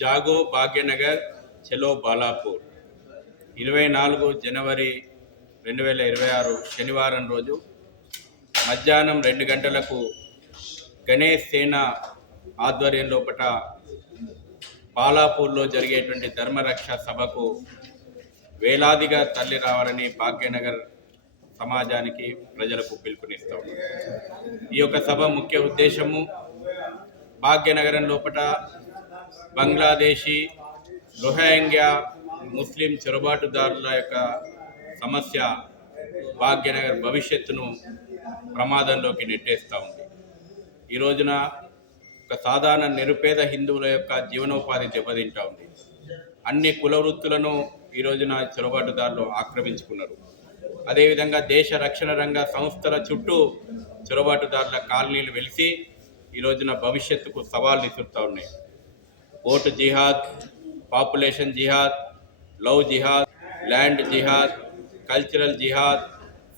జాగో భాగ్యనగర్ చెలో బాలాపూర్. ఇరవై నాలుగు జనవరి రెండు వేల ఇరవై ఆరు శనివారం రోజు మధ్యాహ్నం రెండు గంటలకు గణేష్ సేన ఆధ్వర్యం లోపట బాలాపూర్లో జరిగేటువంటి ధర్మరక్ష సభకు వేలాదిగా తల్లి రావాలని భాగ్యనగర్ సమాజానికి ప్రజలకు పిలుపునిస్తాం ఈ యొక్క సభ ముఖ్య ఉద్దేశము భాగ్యనగరం లోపట బంగ్లాదేశీ రోహింగ్యా ముస్లిం చొరబాటుదారుల యొక్క సమస్య భాగ్యనగర్ భవిష్యత్తును ప్రమాదంలోకి నెట్టేస్తూ ఉంది. ఈ రోజున ఒక సాధారణ నిరుపేద హిందువుల యొక్క జీవనోపాధి దెబ్బతింటా ఉంది. అన్ని కుల వృత్తులను ఈ రోజున చొరబాటుదారులు ఆక్రమించుకున్నారు. అదేవిధంగా దేశ రక్షణ రంగ సంస్థల చుట్టూ చొరబాటుదారుల కాలనీలు వెలిసి ఈ రోజున భవిష్యత్తుకు సవాళ్ళు విసురుతూ ఉన్నాయి. ఓటు జిహాద్ పాపులేషన్ జిహాద్ లవ్ జిహాద్ ల్యాండ్ జిహాద్ కల్చరల్ జిహాద్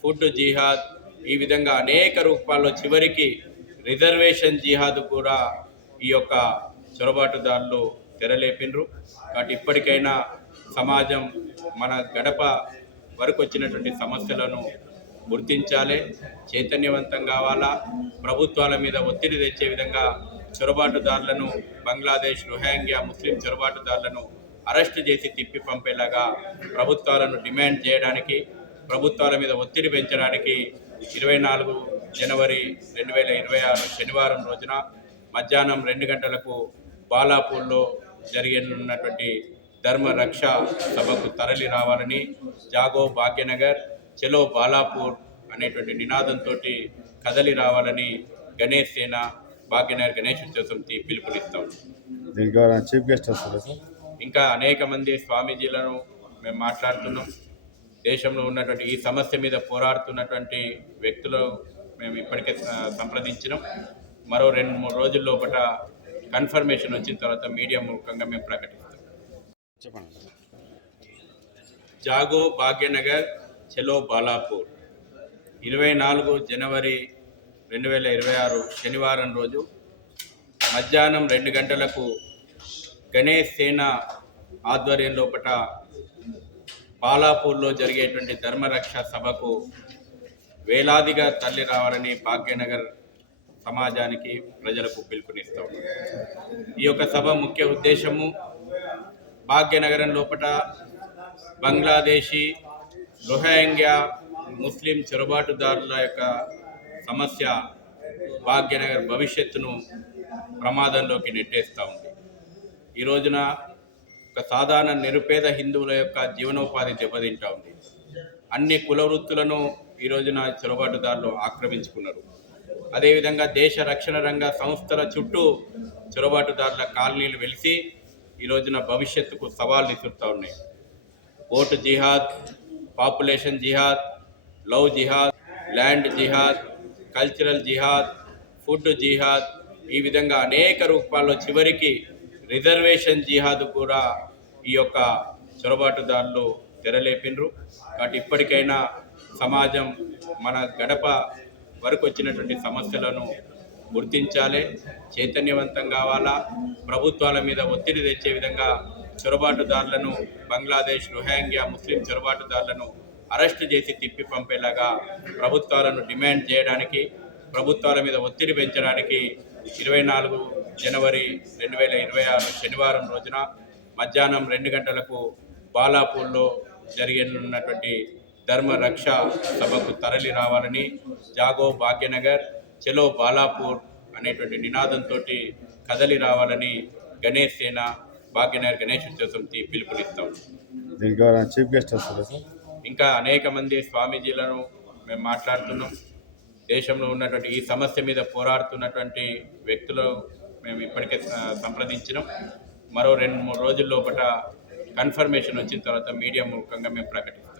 ఫుడ్ జిహాద్ ఈ విధంగా అనేక రూపాల్లో చివరికి రిజర్వేషన్ జిహాద్ కూడా ఈ యొక్క చొరబాటుదారులు తెరలేపినరు. కాబట్టి ఇప్పటికైనా సమాజం మన గడప వరకు వచ్చినటువంటి సమస్యలను గుర్తించాలి చైతన్యవంతం కావాలా ప్రభుత్వాల మీద ఒత్తిడి తెచ్చే విధంగా చొరబాటుదారులను బంగ్లాదేశ్ రోహింగ్యా ముస్లిం చొరబాటుదారులను అరెస్టు చేసి తిప్పి పంపేలాగా ప్రభుత్వాలను డిమాండ్ చేయడానికి ప్రభుత్వాల మీద ఒత్తిడి పెంచడానికి ఇరవై నాలుగు జనవరి రెండు వేల ఇరవై ఆరు శనివారం రోజున మధ్యాహ్నం రెండు గంటలకు బాలాపూర్లో జరిగనున్నటువంటి ధర్మ రక్ష సభకు తరలి రావాలని జాగో భాగ్యనగర్ చెలో బాలాపూర్ అనేటువంటి నినాదంతో కదలి రావాలని గణేష్ సేన భాగ్యనగర్ గణేష్ ఉత్సవ పిలుపునిస్తాం. దీనికి చీఫ్ గెస్ట్ వస్తారా ఇంకా అనేక మంది స్వామీజీలను మేము మాట్లాడుతున్నాం. దేశంలో ఉన్నటువంటి ఈ సమస్య మీద పోరాడుతున్నటువంటి వ్యక్తులు మేము ఇప్పటికే సంప్రదించినాం. మరో రెండు మూడు రోజుల లోపల కన్ఫర్మేషన్ వచ్చిన తర్వాత మీడియా ముఖంగా మేము ప్రకటిస్తాం. చెప్పండి జాగో భాగ్యనగర్ చెలో బాలాపూర్. ఇరవై నాలుగు జనవరి రెండు వేల ఇరవై ఆరు శనివారం రోజు మధ్యాహ్నం రెండు గంటలకు గణేష్ సేన ఆధ్వర్యం లోపట బాలాపూర్లో జరిగేటువంటి ధర్మరక్ష సభకు వేలాదిగా తల్లి రావాలని భాగ్యనగర్ సమాజానికి ప్రజలకు పిలుపునిస్తాం ఈ యొక్క సభ ముఖ్య ఉద్దేశము భాగ్యనగరం లోపట బంగ్లాదేశీ రోహింగ్యా ముస్లిం చొరబాటుదారుల యొక్క సమస్య భాగ్యనగర్ భవిష్యత్తును ప్రమాదంలోకి నెట్టేస్తూ ఉంది. ఈ రోజున ఒక సాధారణ నిరుపేద హిందువుల యొక్క జీవనోపాధి దెబ్బతింటా ఉంది. అన్ని కుల వృత్తులను ఈ రోజున చొరబాటుదారులు ఆక్రమించుకున్నారు. అదేవిధంగా దేశ రక్షణ రంగ సంస్థల చుట్టూ చొరబాటుదారుల కాలనీలు వెలిసి ఈ రోజున భవిష్యత్తుకు సవాళ్ళు విసురుతూ ఉన్నాయి. ఓటు జిహాద్ పాపులేషన్ జిహాద్ లవ్ జిహాద్ ల్యాండ్ జిహాద్ కల్చరల్ జిహాద్ ఫుడ్ జిహాద్ ఈ విధంగా అనేక రూపాల్లో చివరికి రిజర్వేషన్ జిహాద్ కూడా ఈ యొక్క చొరబాటుదారులు తెరలేపినరు. కాబట్టి ఇప్పటికైనా సమాజం మన గడప వరకు వచ్చినటువంటి సమస్యలను గుర్తించాలి చైతన్యవంతం కావాలా ప్రభుత్వాల మీద ఒత్తిడి తెచ్చే విధంగా చొరబాటుదారులను బంగ్లాదేశ్ రుహాంగ్యా ముస్లిం చొరబాటుదారులను అరెస్ట్ చేసి తిప్పి పంపేలాగా ప్రభుత్వాలను డిమాండ్ చేయడానికి ప్రభుత్వాల మీద ఒత్తిడి పెంచడానికి ఇరవై నాలుగు జనవరి రెండు వేల ఇరవై ఆరు శనివారం రోజున మధ్యాహ్నం రెండు గంటలకు బాలాపూర్లో జరిగనున్నటువంటి ధర్మ రక్ష సభకు తరలి రావాలని జాగో భాగ్యనగర్ చెలో బాలాపూర్ అనేటువంటి నినాదంతో కదలి రావాలని గణేష్ సేన భాగ్యనగర్ గణేష్ ఉత్సవ పిలుపునిస్తాం. దీనికి చీఫ్ గెస్ట్ వస్తారా సార్? ఇంకా అనేక మంది స్వామీజీలను మేము మాట్లాడుతున్నాం. దేశంలో ఉన్నటువంటి ఈ సమస్య మీద పోరాడుతున్నటువంటి వ్యక్తులు మేము ఇప్పటికే సంప్రదించినాం. మరో రెండు మూడు రోజుల లోపల కన్ఫర్మేషన్ వచ్చిన తర్వాత మీడియా ముఖంగా మేము ప్రకటిస్తాం.